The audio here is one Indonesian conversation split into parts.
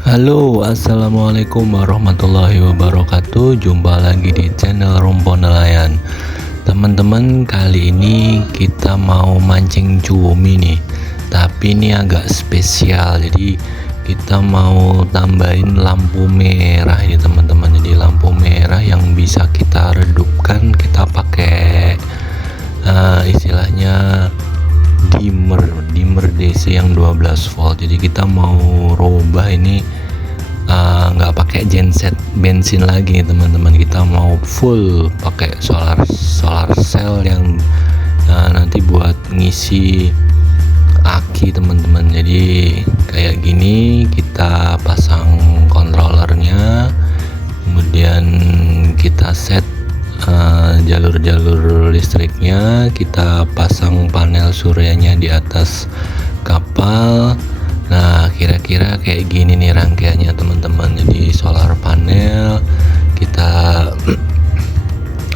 Halo, assalamualaikum warahmatullahi wabarakatuh. Jumpa lagi di channel Rumpon Nelayan. Teman-teman, kali ini kita mau mancing cumi nih. Tapi ini agak spesial. Jadi kita mau tambahin lampu merah ini teman-teman. Jadi lampu merah yang bisa kita redupkan. Kita pakai istilahnya dimmer DC yang 12 volt. Jadi kita mau robah ini nggak pakai genset bensin lagi nih teman-teman. Kita mau full pakai solar cell yang nanti buat ngisi aki teman-teman. Jadi kayak gini, kita pasang controllernya, kemudian kita set jalur-jalur listriknya, kita pasang panel suryanya di atas kapal. Nah, kira-kira kayak gini nih rangkaiannya teman-teman. Jadi solar panel, kita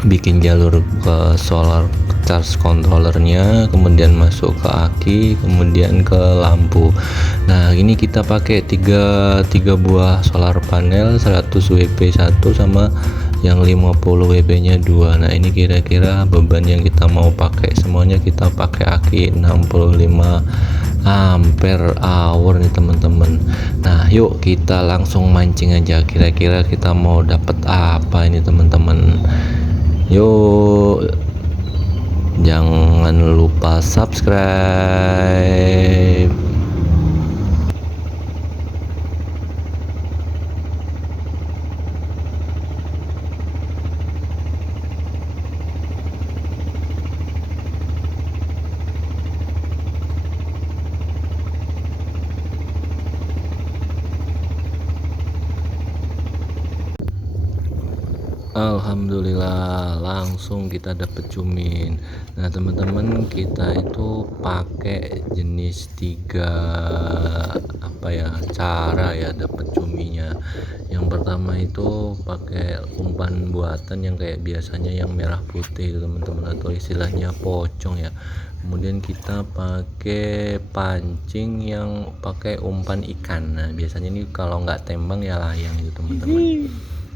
bikin jalur ke solar charge controllernya, kemudian masuk ke aki, kemudian ke lampu. Nah, ini kita pakai tiga buah solar panel 100 WP 1 sama yang 50 WP nya 2. Nah, ini kira-kira beban yang kita mau pakai, semuanya kita pakai aki 65 ampere hour nih teman-teman. Nah, yuk kita langsung mancing aja. Kira-kira kita mau dapat apa ini teman-teman. Yuk, jangan lupa subscribe. Alhamdulillah, langsung kita dapet cumin. Nah teman-teman, kita itu pakai jenis cara ya dapet cuminya. Yang pertama itu pakai umpan buatan yang kayak biasanya yang merah putih itu teman-teman, atau istilahnya pocong ya. Kemudian kita pakai pancing yang pakai umpan ikan. Nah biasanya ini kalau nggak tembang ya layang itu teman-teman.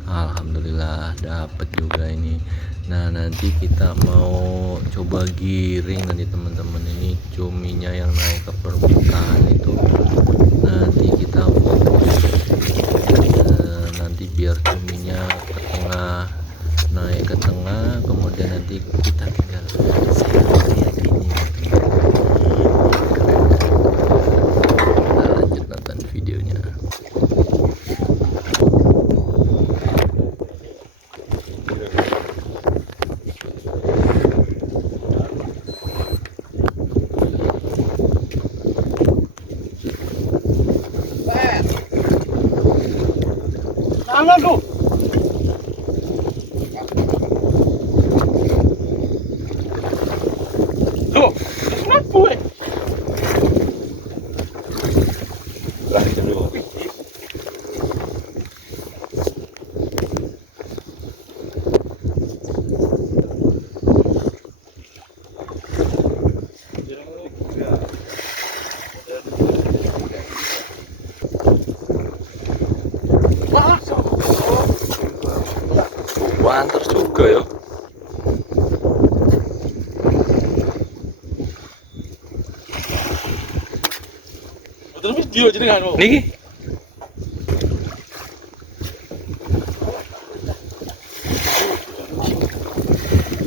Alhamdulillah dapet juga ini. Nah nanti kita mau coba giring nanti teman-teman, ini cuminya yang naik ke permukaan itu nanti kita fokus. Nanti biar cuminya ke tengah, naik ke tengah, kemudian nanti kita tinggal kayak gini. Kita lanjut nonton videonya. Tangan tuh. Tuh, kenapa gue? Lari dulu. Mantap juga ya. Terus video jadi kan? Niki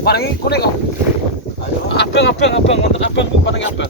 Paling kuning kok. Abang, untuk abang paling abang.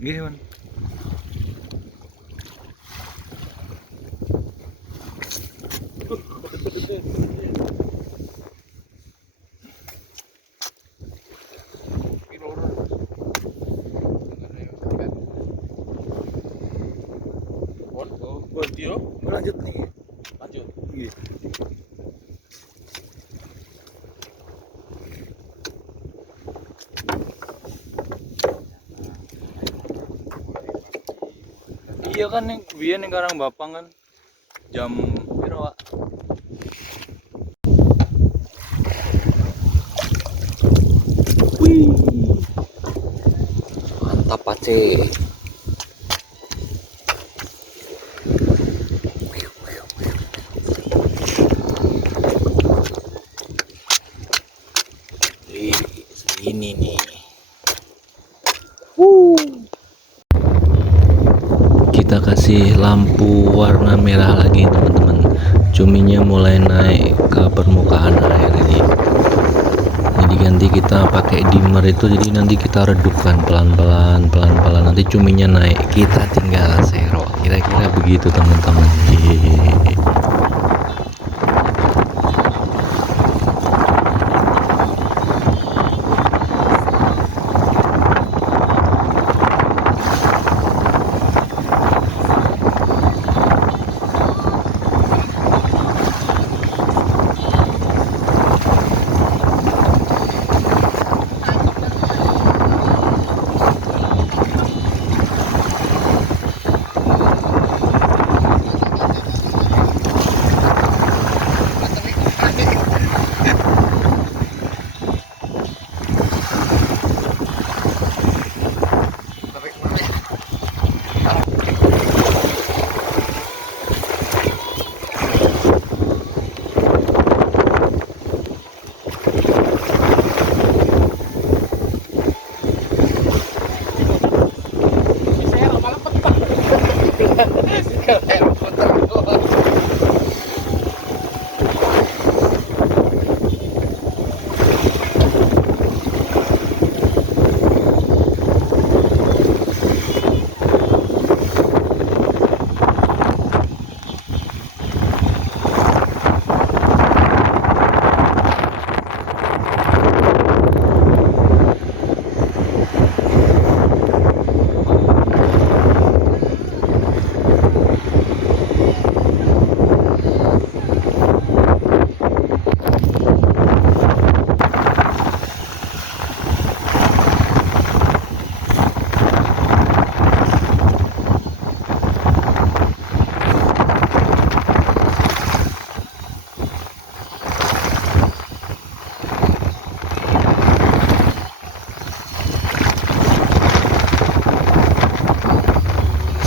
Nggih, Man. Lanjut nih. Lanjut. Nggih. Iya kan nih, biyen ning Karang Bapang kan. Jam piro, Pak? Wih, mantap Pace. Ini nih. Kita kasih lampu warna merah lagi teman-teman. Cuminya mulai naik ke permukaan air ini. Jadi nanti kita pakai dimmer itu, jadi nanti kita redupkan pelan-pelan nanti cuminya naik, kita tinggal serok. Kira-kira begitu teman-teman.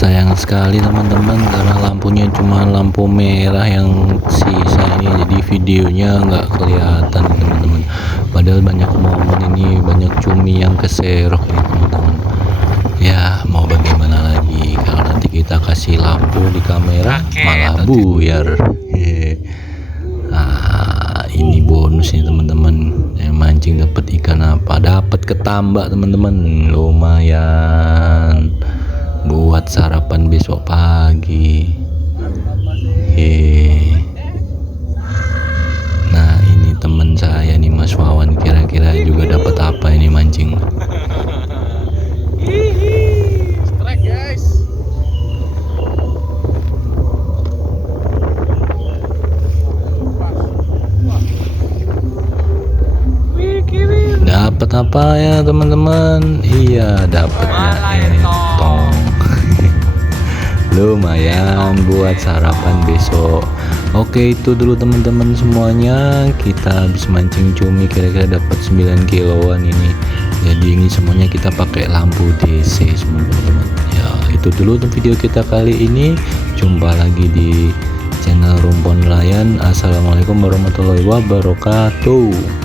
Sayang sekali teman-teman, karena lampunya cuma lampu merah yang sisa ini, jadi videonya nggak kelihatan teman-teman. Padahal banyak momen ini, banyak cumi yang keserok ini teman-teman. Ya mau bagaimana lagi, kalau nanti kita kasih lampu di kamera malah buyar. Nah, ini bonus nih teman-teman. Mancing dapat ikan apa? Dapat ketambak teman-teman, lumayan buat sarapan besok pagi. Nah ini teman saya nih Mas Wawan, kira-kira juga dapat apa ini mancing? Strike guys. Dapat apa ya teman-teman? Iya, dapatnya entong. Lumayan buat sarapan besok. Oke, itu dulu teman-teman semuanya. Kita habis mancing cumi, kira-kira dapat 9 kiloan ini. Jadi ini semuanya kita pakai lampu DC semua teman-teman. Ya, itu dulu video kita kali ini. Jumpa lagi di channel Rumpon Nelayan. Assalamualaikum warahmatullahi wabarakatuh.